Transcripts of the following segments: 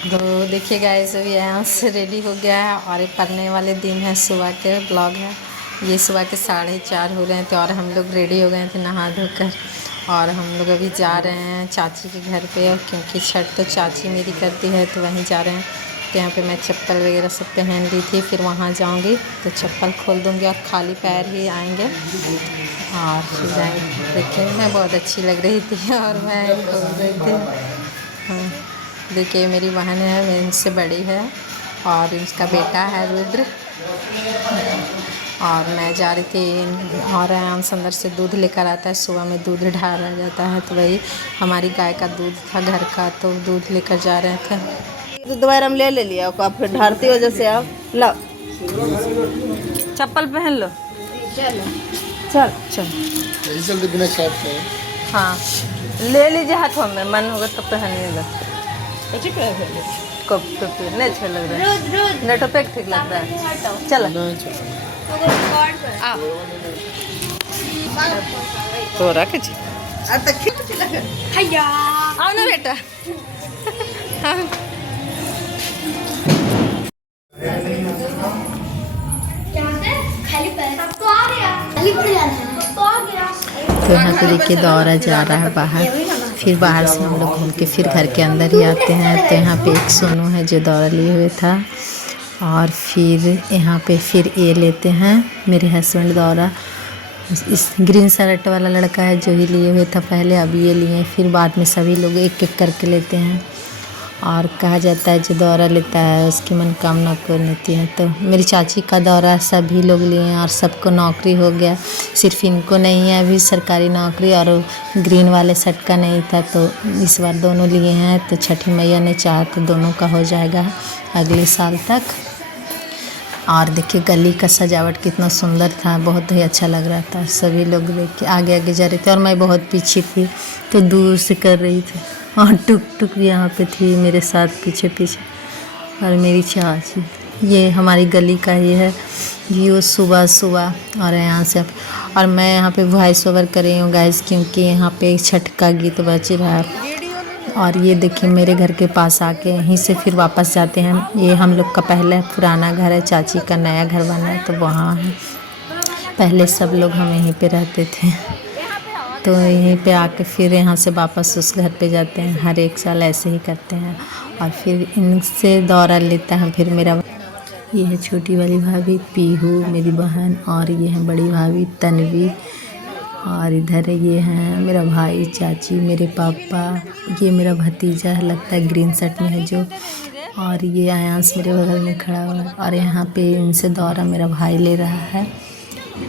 तो देखिए गाइस अभी यहाँ से रेडी हो गया है और ये पढ़ने वाले दिन है, सुबह के ब्लॉग है। ये सुबह के 4:30 हो रहे हैं तो और हम लोग रेडी हो गए थे नहा धोकर और हम लोग अभी जा रहे हैं चाची के घर पे, क्योंकि छठ तो चाची मेरी करती है तो वहीं जा रहे हैं। तो यहाँ पे मैं चप्पल वगैरह सब पहन ली थी, फिर वहाँ जाऊँगी तो चप्पल खोल दूँगी और खाली पैर ही आएँगे और फिर जाएँगे। देखिए मैं बहुत अच्छी लग रही थी और मैं खोल रही थी। हाँ देखिए मेरी बहन है, मेरे इनसे बड़ी है और इसका बेटा है रुद्र। और मैं जा रही थी और आंस अंदर से दूध लेकर आता है, सुबह में दूध ढाला जाता है तो वही हमारी गाय का दूध था घर का, तो दूध लेकर जा रहे थे। तो दोबारा हम ले लिया आप फिर ढारती वजह से आप लो चप्पल पहन लो। चल चल बिना हाँ ले लीजिए हाथों में, मन होगा तो पहनिए लो। कब तो नहीं अच्छा लग रहा है, नेटो पे ठीक लग रहा है। चलो तो रख आओ ना बेटा। तो यहाँ पे देखिए दौरा जा रहा है बाहर, फिर बाहर से हम लोग घूम के फिर घर के अंदर ही आते हैं। तो यहाँ पे एक सोनू है जो दौरा लिए हुए था और फिर यहाँ पे फिर ये लेते हैं मेरे हस्बैंड दौरा। इस ग्रीन शर्ट वाला लड़का है जो ही लिए हुए था पहले, अभी ये लिए, फिर बाद में सभी लोग एक एक करके लेते हैं। और कहा जाता है जो दौरा लेता है उसकी मनोकामना पूर्ण होती है। तो मेरी चाची का दौरा सभी लोग लिए हैं और सबको नौकरी हो गया, सिर्फ इनको नहीं है अभी सरकारी नौकरी, और ग्रीन वाले शर्ट का नहीं था तो इस बार दोनों लिए हैं। तो छठी मैया ने चाहा तो दोनों का हो जाएगा अगले साल तक। और देखिए गली का सजावट कितना सुंदर था, बहुत ही अच्छा लग रहा था। सभी लोग देख के आगे आगे जा रहे थे और मैं बहुत पीछे थी तो दूर से कर रही थी। और टुक टुक भी यहाँ पे थी मेरे साथ पीछे पीछे। और मेरी चाची, ये हमारी गली का ही है व्यू सुबह सुबह। और यहाँ से और मैं यहाँ पे वॉइस ओवर कर रही हूँ गाइस, क्योंकि यहाँ पे छठ का गीत बज रहा है। और ये देखिए मेरे घर के पास आके यहीं से फिर वापस जाते हैं। ये हम लोग का पहले पुराना घर है, चाची का नया घर बना है तो वहाँ है। पहले सब लोग हम यहीं पे रहते थे तो यहीं पे आके फिर यहाँ से वापस उस घर पे जाते हैं। हर एक साल ऐसे ही करते हैं। और फिर इनसे दौरा लेता है फिर मेरा। ये है छोटी वाली भाभी पीहू मेरी बहन, और ये है बड़ी भाभी तन्वी, और इधर ये हैं मेरा भाई, चाची, मेरे पापा, ये मेरा भतीजा है लगता है ग्रीन शर्ट में है जो, और ये आयांश मेरे बगल में खड़ा हुआ है। और यहाँ पे इनसे दौरा मेरा भाई ले रहा है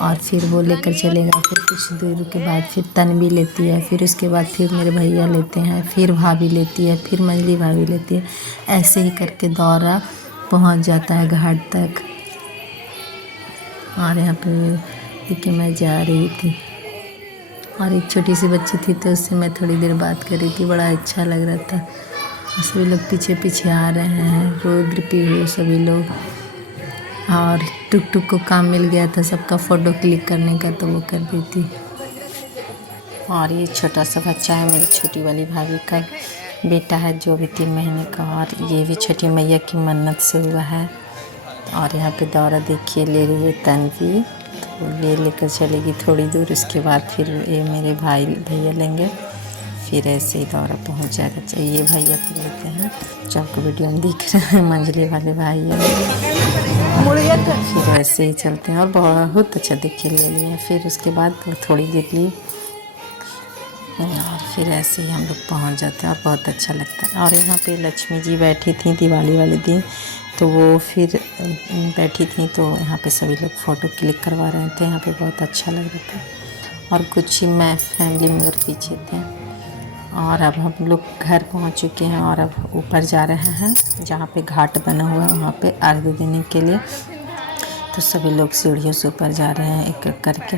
और फिर वो लेकर चलेगा। फिर कुछ दूर के बाद फिर तन्वी लेती है, फिर उसके बाद फिर मेरे भैया लेते हैं, फिर भाभी लेती है, फिर मंजली भाभी लेती है। ऐसे ही करके दौरा पहुँच जाता है घाट तक। और यहाँ पे देखिए मैं जा रही थी और एक छोटी सी बच्ची थी तो उससे मैं थोड़ी देर बात कर रही थी, बड़ा अच्छा लग रहा था। सभी लोग पीछे पीछे आ रहे हैं, रुद्र पीहू सभी लोग। और टुक टुक को काम मिल गया था सबका फ़ोटो क्लिक करने का तो वो कर रही थी। और ये छोटा सा बच्चा है मेरी छोटी वाली भाभी का बेटा है जो अभी 3 महीने का, और ये भी छठी मैया की मन्नत से हुआ है। और यहाँ पे दौरा देखिए ले रही है तन्वी, तो ये लेकर चलेगी थोड़ी दूर, उसके बाद फिर ये मेरे भाई भैया लेंगे, फिर ऐसे ही दौरा पहुँच जाएगा। चाहिए भैया को लेते हैं जो आपको वीडियो में दिख रहे हैं, मंजली वाले भाई फिर ऐसे ही चलते हैं। और बहुत अच्छा देखिए ले लिए, फिर उसके बाद थोड़ी देर लिए और फिर ऐसे ही हम लोग पहुंच जाते हैं और बहुत अच्छा लगता है। और यहाँ पे लक्ष्मी जी बैठी थी दिवाली वाले दिन, तो वो फिर बैठी थी तो यहाँ पे सभी लोग फ़ोटो क्लिक करवा रहे थे। यहाँ पे बहुत अच्छा लग रहा था और कुछ ही मैं फैमिली मेम्बर पीछे थे। और अब हम लोग घर पहुँच चुके हैं और अब ऊपर जा रहे हैं जहाँ पे घाट बना हुआ है वहाँ पे अर्घ्य देने के लिए। तो सभी लोग सीढ़ियों से ऊपर जा रहे हैं एक एक करके।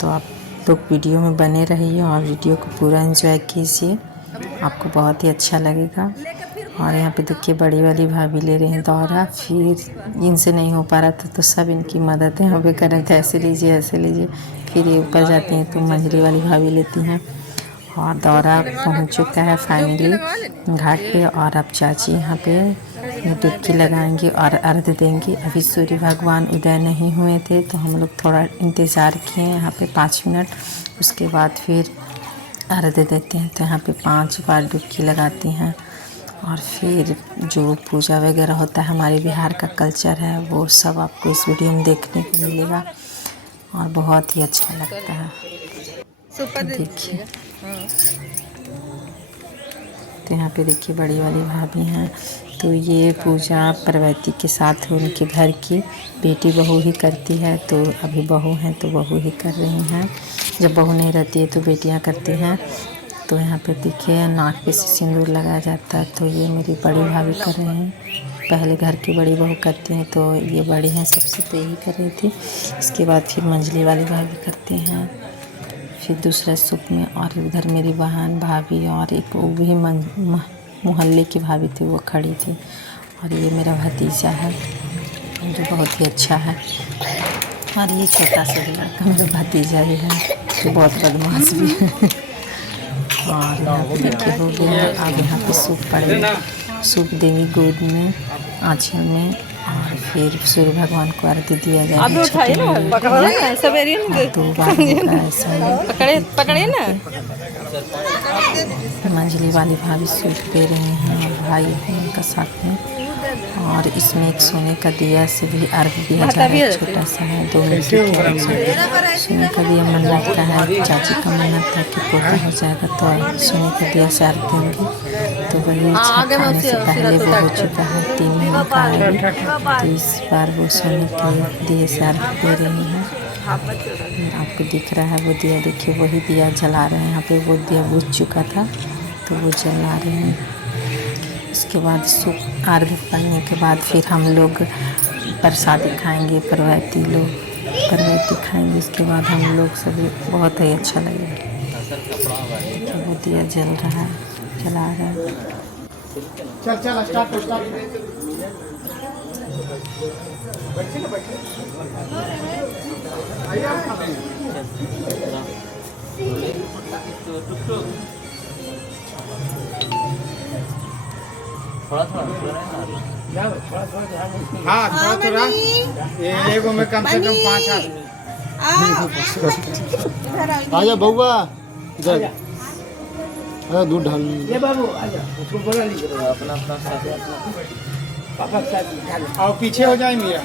तो आप लोग वीडियो में बने रहिए और वीडियो को पूरा एंजॉय कीजिए, आपको बहुत ही अच्छा लगेगा। और यहाँ पे देखिए बड़ी वाली भाभी ले रहे हैं दौरा, फिर इनसे नहीं हो पा रहा था तो सब इनकी मदद यहाँ पे कर रहे थे, ऐसे लीजिए ऐसे लीजिए। फिर ये ऊपर जाती हैं तो मंजली वाली भाभी लेती हैं और दौरा पहुंच चुका है फाइनली घाट पे। और अब चाची यहाँ पे डुबकी लगाएंगी और अर्घ देंगी। अभी सूर्य भगवान उदय नहीं हुए थे तो हम लोग थोड़ा इंतज़ार किए यहाँ पे 5 मिनट, उसके बाद फिर अर्घ देते हैं। तो यहाँ पे 5 बार डुबकी लगाती हैं। और फिर जो पूजा वगैरह होता है, हमारे बिहार का कल्चर है, वो सब आपको इस वीडियो में देखने को मिलेगा और बहुत ही अच्छा लगता है। देखिए, तो यहाँ पे देखिए बड़ी वाली भाभी हैं। तो ये पूजा प्रवृत्ति के साथ उनके घर की बेटी बहू ही करती है। तो अभी बहू हैं तो बहू ही कर रही हैं, जब बहू नहीं रहती है तो बेटियां करती हैं। तो यहाँ पे देखिए नाक पे से सिंदूर लगाया जाता है। तो ये मेरी बड़ी भाभी कर रहे हैं, पहले घर की बड़ी बहू करती हैं, तो ये बड़ी हैं सबसे तो यही कर रही थी। इसके बाद फिर मंझली वाली भाभी करती हैं, फिर दूसरा सुख में। और उधर मेरी बहन भाभी और एक वो भी मोहल्ले की भाभी थी, वो खड़ी थी। और ये मेरा भतीजा है जो बहुत ही अच्छा है। और ये छोटा सा लड़का मेरा भतीजा ही है जो बहुत बदमाश भी है। और यहाँ पे देखिए हो गया। अब यहाँ पे सूप पड़ेगा, सूप देंगी गोद में आँचल में। और फिर सूर्य भगवान को अर्घ दिया जाएगा। 2 बार होगा ऐसा। पकड़े ना। मंझली वाली भाभी सूप दे रही हैं और भाई है उनका साथ में। और इसमें एक सोने का दिया से भी अर्घ दिया जाएगा, छोटा सा है 2 मिनट के। सोने का दिया मन्नत का है, चाची का मन्नत था कि पोता हो जाएगा तो सोने का दिया से अर्घ देंगे। तो वही छठ आने से पहले वो हो चुका है, 3 महीने का है। तो इस बार वो सोने के दिए से अर्घ दे रही हैं। आपको दिख रहा है वो दिया, देखिए वही दिया जला रहे हैं। यहाँ पे वो दिया बुझ चुका था तो वो जला रहे हैं। उसके बाद सूप अर्घ पड़ने के बाद फिर हम लोग प्रसादी खाएंगे, प्रवृत्ति लोग प्रवृत्ति खाएंगे। उसके बाद हम लोग सभी बहुत ही अच्छा लगेगा। वो दिया जल रहा है, जला रहा है। चल स्टार्ट। हाँ थोड़ा एगो में कम से कम 5 आदमी। आजा बउआ इधर, अरे दूध ढाल ये बाबू आजा, उसको बोला लीजिए अपना पापा साथ आओ, पीछे हो जाए मेरा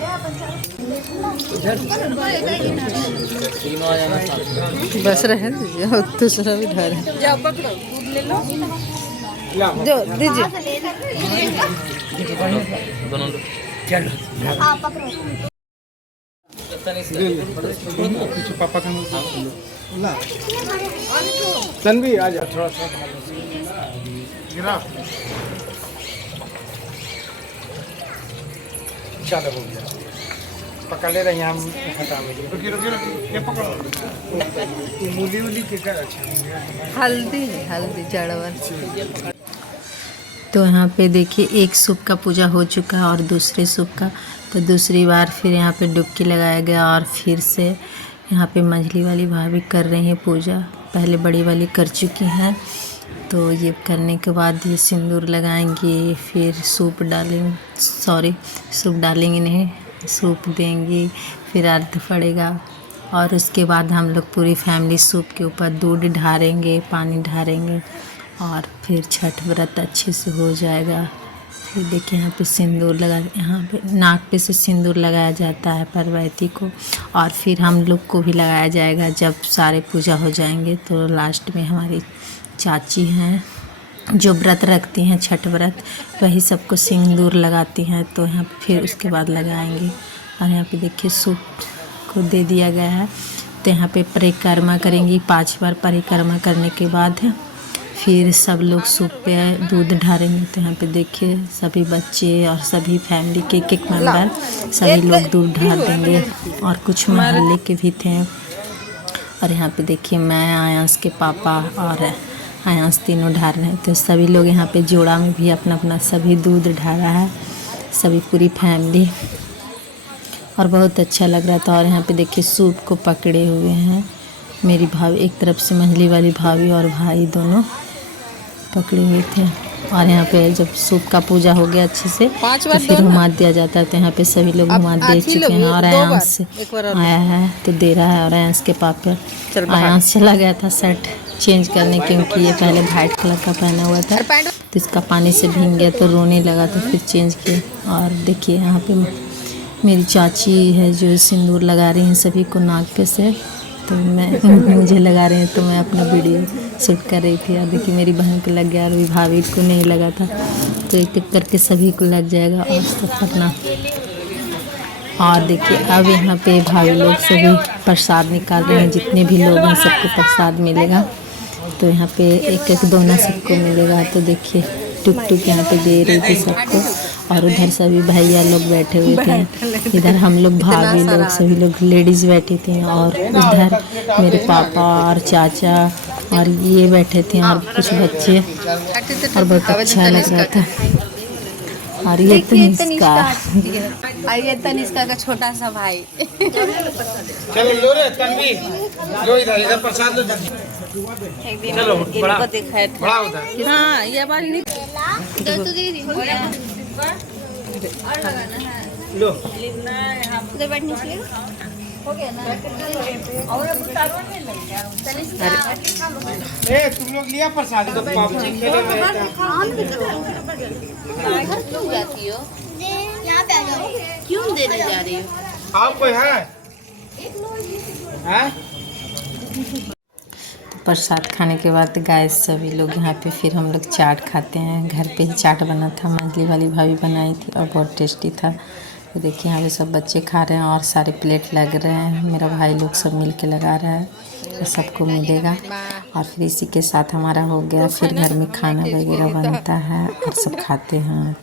बस रहे दीजिए, दूसरा भी ढाल जाओ, पकड़ो दूध ले लो, जो दीजिए दोनों चल पकड़ो पापा का तन्वी आ जा, थोड़ा सा गिरा। चलो हो गया, पकड़ ले रहे हैं हम, हटा में रुकी ये पकड़ो। मूली के क्या अच्छा हल्दी जड़वर। तो यहाँ पे देखिए एक सूप का पूजा हो चुका है और दूसरे सूप का। तो दूसरी बार फिर यहाँ पे डुबकी लगाया गया और फिर से यहाँ पे मंझली वाली भाभी कर रही हैं पूजा। पहले बड़ी वाली कर चुकी हैं, तो ये करने के बाद ये सिंदूर लगाएंगी, फिर सूप डालेंगे नहीं, सूप देंगी, फिर अर्घ पड़ेगा। और उसके बाद हम लोग पूरी फैमिली सूप के ऊपर दूध ढारेंगे, पानी ढारेंगे और फिर छठ व्रत अच्छे से हो जाएगा। फिर देखिए यहाँ पे सिंदूर लगा, यहाँ पे नाक पे से सिंदूर लगाया जाता है प्रवृत्ति को, और फिर हम लोग को भी लगाया जाएगा जब सारे पूजा हो जाएंगे। तो लास्ट में हमारी चाची हैं जो व्रत रखती हैं छठ व्रत, वही सबको सिंदूर लगाती हैं। तो यहाँ पे फिर उसके बाद लगाएंगे। और यहाँ पे देखिए सूप को दे दिया गया है। तो यहाँ पे परिक्रमा करेंगी, 5 बार परिक्रमा करने के बाद फिर सब लोग सूप पे दूध ढारेंगे। तो यहाँ पे देखिए सभी बच्चे और सभी फैमिली के एक मेंबर सभी लोग दूध ढार देंगे, और कुछ मोहल्ले के भी थे। और यहाँ पे देखिए मैं, आयांश के पापा और आयांश तीनों ढार रहे हैं। तो सभी लोग यहाँ पे जोड़ा में भी अपना अपना सभी दूध ढारा है, सभी पूरी फैमिली, और बहुत अच्छा लग रहा था। और यहाँ पे देखिए सूप को पकड़े हुए हैं मेरी भाभी एक तरफ से मंझली वाली भाभी और भाई दोनों पकड़े हुए थे। और यहाँ पे जब सूप का पूजा हो गया अच्छे से तो फिर हुमाद दिया जाता है। तो यहाँ पे सभी लोग हुमाद दे चुके हैं और आयांश आया है तो दे रहा है। और आयांश के पापा आयांश चला गया था शर्ट चेंज करने क्योंकि ये पहले वाइट कलर का पहना हुआ था तो इसका पानी से भीग गया तो रोने लगा तो फिर चेंज किया। और देखिए यहाँ पे मेरी चाची है जो सिंदूर लगा रही हैं सभी को नाक पे से, तो मैं मुझे लगा रहे हैं तो मैं अपना वीडियो शूट कर रही थी। और देखिए मेरी बहन को लग गया और अभी भाभी को नहीं लगा था तो एक एक करके सभी को लग जाएगा और सब अपना। और देखिए अब यहाँ पे भाभी लोग सभी प्रसाद निकाल रहे हैं, जितने भी लोग हैं सबको प्रसाद मिलेगा। तो यहाँ पे एक एक दोना सबको मिलेगा। तो देखिए टुक टुक यहाँ पे दे रही थी सबको और उधर सभी भैया लोग बैठे हुए थे। इधर हम लोग भाभी लोग सभी लोग लेडीज़ बैठी थी और उधर मेरे पापा और चाचा और ये बैठे थे और कुछ बच्चे और बहुत अच्छा लग रहा था। और ये तनिष्का का छोटा सा भाई। चलो लो रे तन्वी, लो इधर प्रसाद लो जल्दी। चलो बड़ा बड़ा होता है। हाँ ये बार नहीं लो उधर बैठने के लिए हो गया ना। ए तुम लोग लिया प्रसाद तो पबजी खेले में क्यों जाती हो? यहाँ पे आ जाओ। क्यों देने जा रही हो? आप कोई है हैं? प्रसाद खाने के बाद गाइस सभी लोग यहाँ पे फिर हम लोग चाट खाते हैं। घर पे ही चाट बना था, मंझली वाली भाभी बनाई थी और बहुत टेस्टी था। तो देखिए यहाँ पे सब बच्चे खा रहे हैं और सारे प्लेट लग रहे हैं। मेरा भाई लोग सब मिल के लगा रहा है तो सबको मिलेगा। और फिर इसी के साथ हमारा हो गया, फिर घर में खाना वगैरह बनता है और सब खाते हैं।